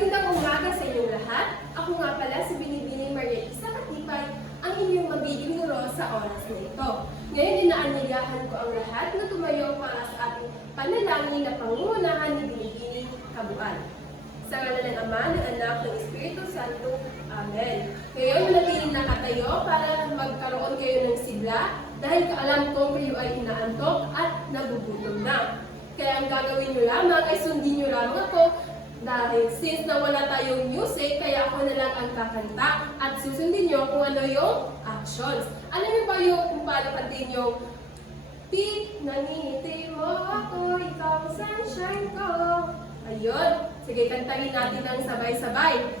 Magandang umaga sa inyong lahat. Ako nga pala si Binibining Maria Isa Katipay, ang inyong magiging guro sa oras na ito. Ngayon, inaanyayahan ko ang lahat na tumayo para sa ating panalangin na pangungunahan ni Binibining Kabuuan. Sa ngalan ng Ama, ng Anak, ng Espiritu Santo. Amen. Ngayon, manatiling nakatayo para magkaroon kayo ng sigla dahil alam kong kayo ay inaantok at nagugutom na. Kaya ang gagawin nyo lamang ay sundin nyo lamang ako dahil since nawala tayong music, kaya ako na lang ang kakanta at susundin nyo kung ano yung actions. Alam niyo ba yung kung paano kantin yung nangingitim mo ako, ikaw ang sunshine ko. Ayun. Sige, kantahin natin ng sabay-sabay.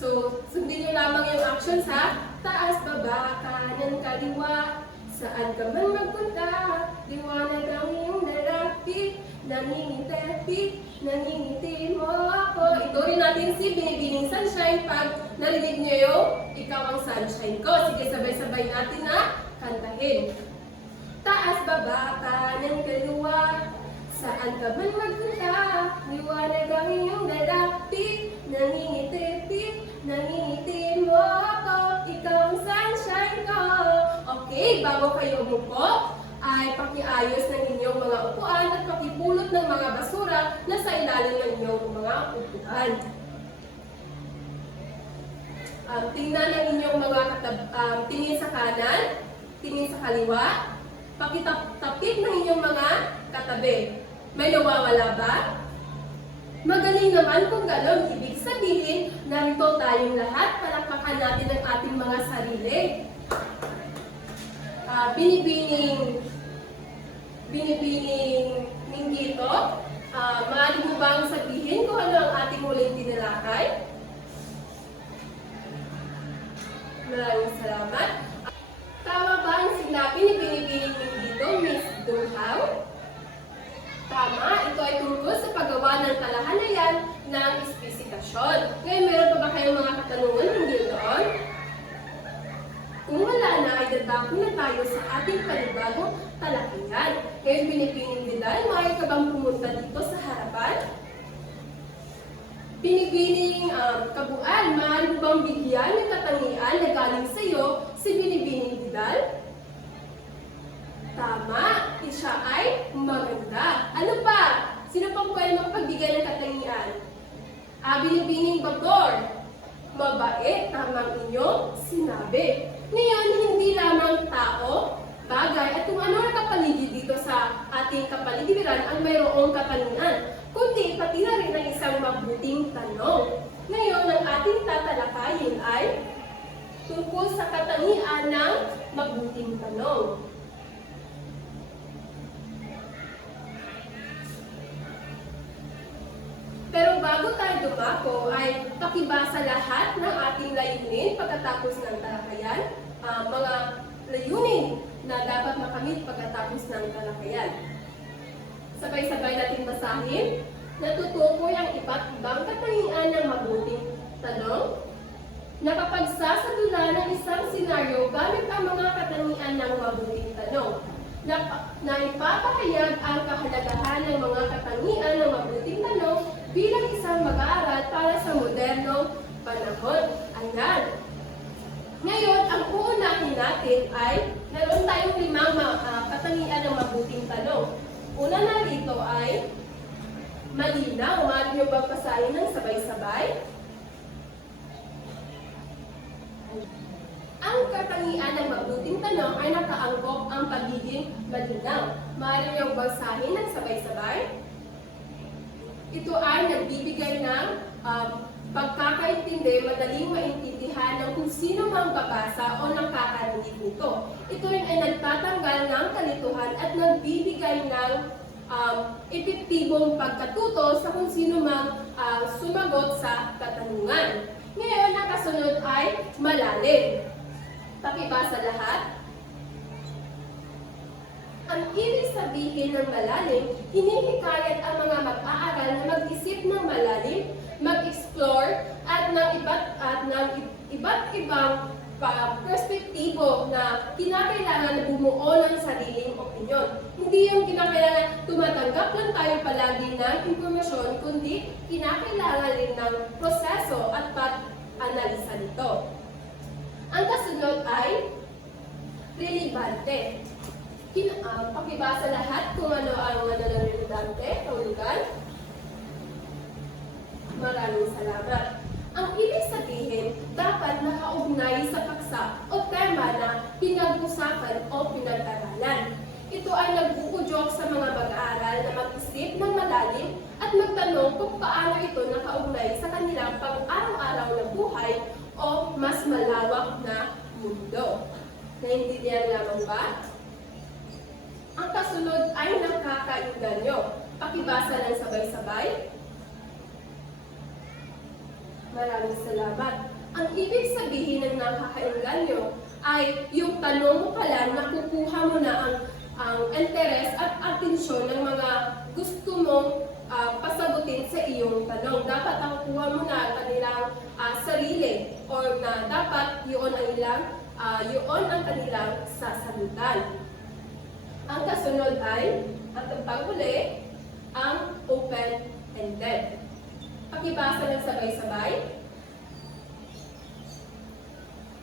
So, sundin nyo lamang yung actions ha. Taas, baba, kanan, kaliwa. Saan ka man magpunta, liwanag ang iyong lalapit. Nangingiti mo ako. Ito rin natin si Binibining Sunshine pag narinig nyo yung ikaw ang sunshine ko. Sige, sabay-sabay natin na kantahin. Taas, baba, kanan, kaliwa. Saan ka man magpunta, liwanag ang iyong lalapit. Nangingiti mo ako, ikaw ang sunshine ko. Okay, bago kayo umupo, ay pakiayos ng inyong mga upuan at pakipulot ng mga basura na sa ilalim ng inyong mga upuan. Tingnan ang inyong mga tingin sa kanan, tingin sa kaliwa, pakitapit ng inyong mga katabi. May nawawala ba? Magaling naman kung gano'n. Ibig sabihin, narito tayong lahat, palakpakan natin ang ating mga sarili. Binibining Minggito, maaari mo bang sabihin kung ano ang ating huling tinalakay? Maraming salamat. Tama ba ang sinabi ni Binibining Minggito, Miss Dunghaw? Tama, ito ay tungkol sa paggawa ng talahanayan ng espesikasyon. Ngayon, meron pa ba kayong mga katanungan hinggil doon? Kung wala na, ay dadako na tayo sa ating panibagong talakayan. Ngayon, Binibining Vidal, maaari ka bang pumunta dito sa harapan? Binibining Kabuuan, maaari mo bang bigyan ng katangian na galing sa iyo si Binibining Vidal? Tama, siya ay maganda. Ano pa? Sino pang pwede magpagbigay ng katangian? Binibining Bagdor, mabait, tamang inyong sinabi. Ngayon, hindi lamang tao, bagay, at kung ano ang kapaligid dito sa ating kapaligiran ang mayroong katangian, kundi pati na rin ang isang mabuting tanong. Ngayon, ang ating tatalakayin ay tungkol sa katangian ng mabuting tanong. Pero bago tayo dumako ay pakibasa lahat ng ating layunin pagkatapos ng talakayan, mga layunin na dapat makamit pagkatapos ng talakayan. Sabay-sabay natin basahin. Natutukoy ang iba't ibang katangian ng mabuting tanong. Nakapagsasadula ng isang senaryo gamit ang mga katangian ng mabuting tanong. Na ipapahayag ang kahalagahan ng mga katangian ng mabuting tanong bilang isang mag-aaral para sa modernong panahon. Ayan. Ngayon, ang uunahin natin ay meron tayong 5 katangian ng mabuting tanong. Una na rito ay malinaw. Maaari niyo bang basahin ng sabay-sabay? Ang katangian ng mabuting tanong ay nakaangkop ang pagiging malinaw. Maaari niyong basahin ng sabay-sabay. Ito ay nagbibigay ng pagkakaintindi, madaling maintindihan ng kung sino mang babasa o nakakarinig nito. Ito rin ay nagtatanggal ng kalituhan at nagbibigay ng epektibong pagkatuto sa kung sino mang sumagot sa katanungan. Ngayon, ang kasunod ay malalim. Pakibasa lahat. Ang ibig sabihin ng malalim, hinihikayat ang mga mag-aaral na mag-isip ng malalim, mag-explore at ng iba't ibang perspektibo na kinakailangan na bumuo ng sariling opinyon. Hindi yung kinakailangan tumatanggap lang tayo palagi ng impormasyon, kundi kinakailangan rin ng proseso at pag-analisa nito. Ang kasunod ay relevante. Pakibasa lahat kung ano ang relevante, kahulugan. Maraming salamat. Ang ibig sabihin, dapat nakaugnay sa paksa o tema na pinag-usapan o pinag-aralan. Ito ay nagbubudyok sa mga mag-aaral na mag-isip ng malalim at magtanong kung paano ito nakaugnay sa kanilang pang-araw-araw na buhay o mas malawak na mundo. Naintindihan lamang ba? Ang kasunod ay nakakainganyo. Pakibasa ng sabay-sabay. Maraming salamat. Ang ibig sabihin ng nakakainganyo ay yung tanong mo pala, nakukuha mo na ang interes at atensyon ng mga gusto mong pasagutin sa iyong tanong. Dapat nakukuha mo na ang kanilang sarili o na dapat yun ang kanilang sasagutan. Ang kasunod ay, at ang paghuli, ang open-ended. Pakibasa ng sabay-sabay.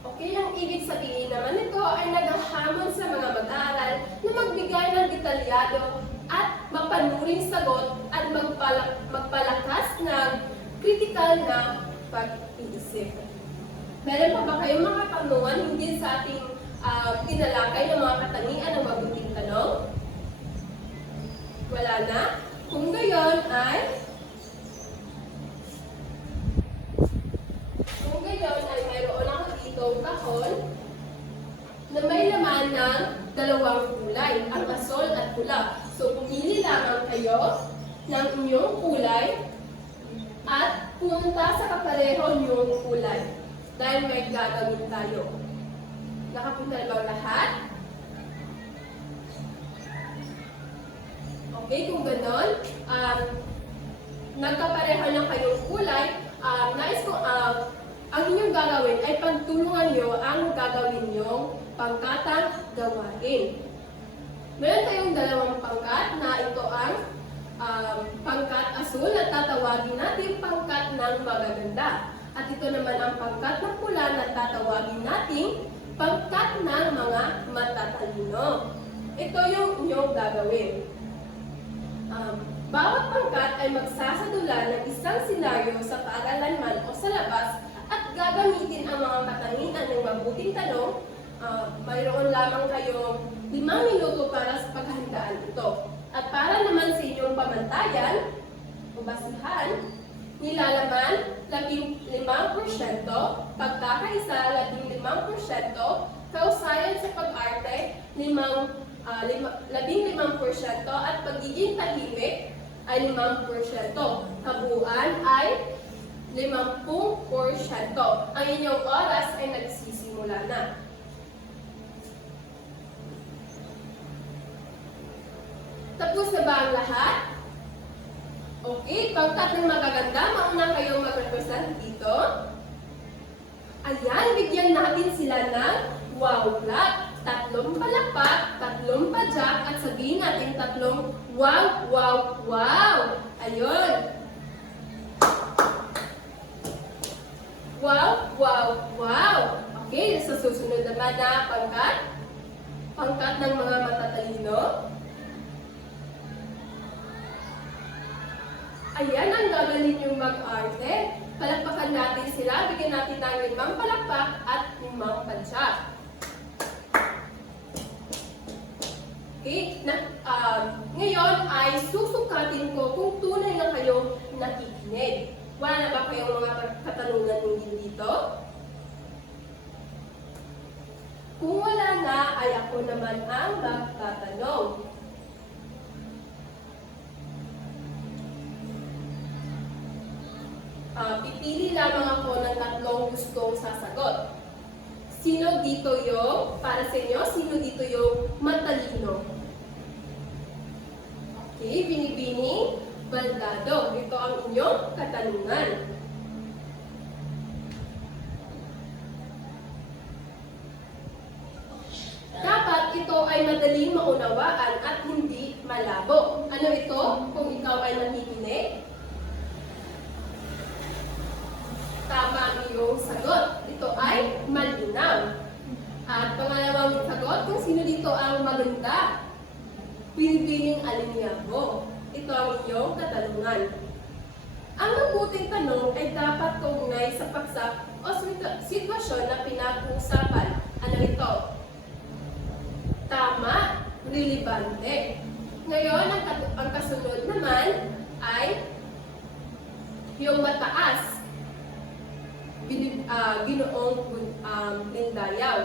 Okay, ang ibig sabihin naman nito ay naghahamon sa mga mag-aaral na magbigay ng detalyado at mapanuring sagot at magpalakas ng kritikal na pag-iisip. Meron pa ba kayong mga katanungan hindi sa ating tinalakay ng mga katangian ng mabuting tanong? Wala na? Kung gayon ay mayroon ako ditong kahon na may laman ng dalawang kulay, ang asol at pula. So, pumili lamang kayo ng inyong kulay at pumunta sa kapareho niyong kulay dahil may gagawin tayo. Nakapunta na ba lahat? Okay, kung ganon, nagkapareho lang kayong kulay, nais ko, ang inyong gagawin ay pagtulungan nyo ang gagawin nyong pangkatang gawain. Meron tayong dalawang pangkat na ito ang pangkat asul at tatawagin natin pangkat ng magaganda. At ito naman ang pangkat ng pula na tatawagin natin pangkat ng mga matatalino. Ito yung inyong gagawin. Bawat pangkat ay magsasadula ng isang senaryo sa paaralan man o sa labas at gagamitin ang mga katangian ng mabuting tanong. Mayroon lamang kayong 5 minuto para sa paghandaan ito. At para naman sa inyong pamantayan o basihan, nilalaman 15%, pagkakaisa 15%, kausayan sa pag-arte 15%, at pagiging tahimik ay 5%. Kabuuan ay 50%. Ang inyong oras ay nagsisimula na. Tapos na ba ang lahat? Okay, pangkat ng magaganda, mauna kayong mag-represent dito. Ayan, bigyan natin sila ng wow clap. 3 palakpak, 3 padyak, at sabihin natin 3 wow, wow, wow. Ayun. Wow, wow, wow. Okay, sa susunod naman na pangkat. Pangkat ng mga matatalino. Ayan ang gagaling yung mag-arte. Palakpakan natin sila. Bigyan natin ng 5 palakpak at 5 padyak. Okay, ngayon ay susukatin ko kung tunay na kayong nakikinig. Wala na ba kayong mga katanungan hindi dito? Kung wala na, ay ako naman ang magtatanong. Pipili lamang ako ng 3 gustong sasagot. Sino dito yung, para sa inyo, sino dito yung matalino? Okay, Binibini Baldado. Ito ang inyong katanungan. madaling maunawaan at hindi malabo. Ano ito? Kung ikaw ay nakikinig? Tama ang iyong sagot. Ito ay malinaw. At pangalawang sagot, kung sino dito ang maganda? Pinipiling alinyabo. Ito ang iyong katanungan. Ang mabuting tanong ay dapat kaugnay sa paksa o sitwasyon na pinag-uusapan. Ano ito? Tama, relevante. Ngayon, ang kasunod naman ay yung mataas. Ginoong Lindayaw.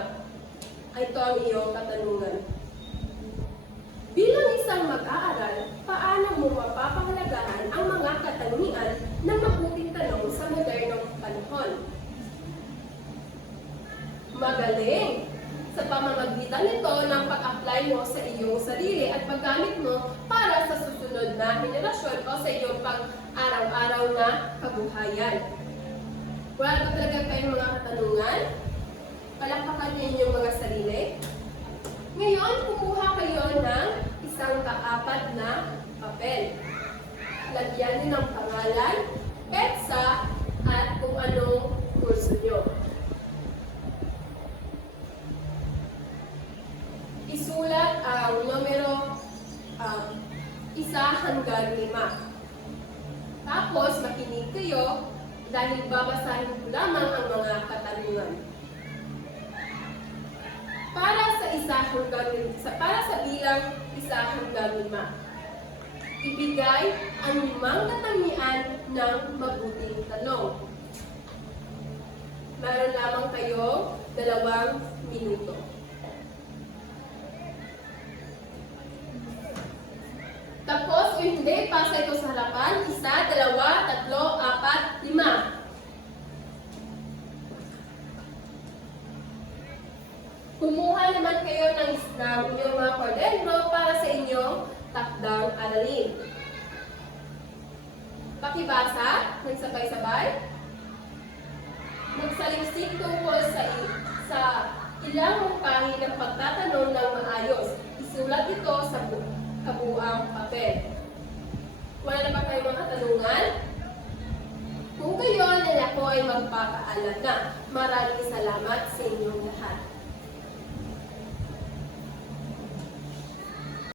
Ito ang iyong katanungan. Bilang isang mag-aaral, paano mo mapapahalagahan ang mga katanungan ng mabuting tanong sa modernong panahon? Magaling! Sa pamamagitan nito ng pag-apply mo sa iyong sarili at paggamit mo para sa susunod na henerasyon o sa iyong pang-araw-araw na kabuhayan. Wala ba talaga kayong mga katanungan? Palakpakan niyo yung mga sarili. Ngayon, kumuha kayo ng isang kaapat na papel. Lagyan niyo ng pangalan, petsa, at kung anong kurso niyo. Isulat ang numero 1 hanggang 5. Tapos, makinig kayo dahil babasahin ko lamang ang mga katanungan. Para sa bilang 1 hanggang 5, ibigay ang 5 katangian ng mabuting tanong. Meron lamang kayong 2 minuto. Tapos, kung hindi, pasa ito sa harapan. 1, 2, 3, 4, 5. Kumuha naman kayo ng inyong mga kwaderno para sa inyong takdang aralin. Pakibasa, nagsabay-sabay. Magsaliksik tungkol sa ilang mungkahi ng pagtatanong ng maayos. Isulat ito sa kabuuang papel. Wala na ba kayong mga katanungan? Kung gayon, ako ay magpapaalam na. Maraming salamat sa inyong lahat.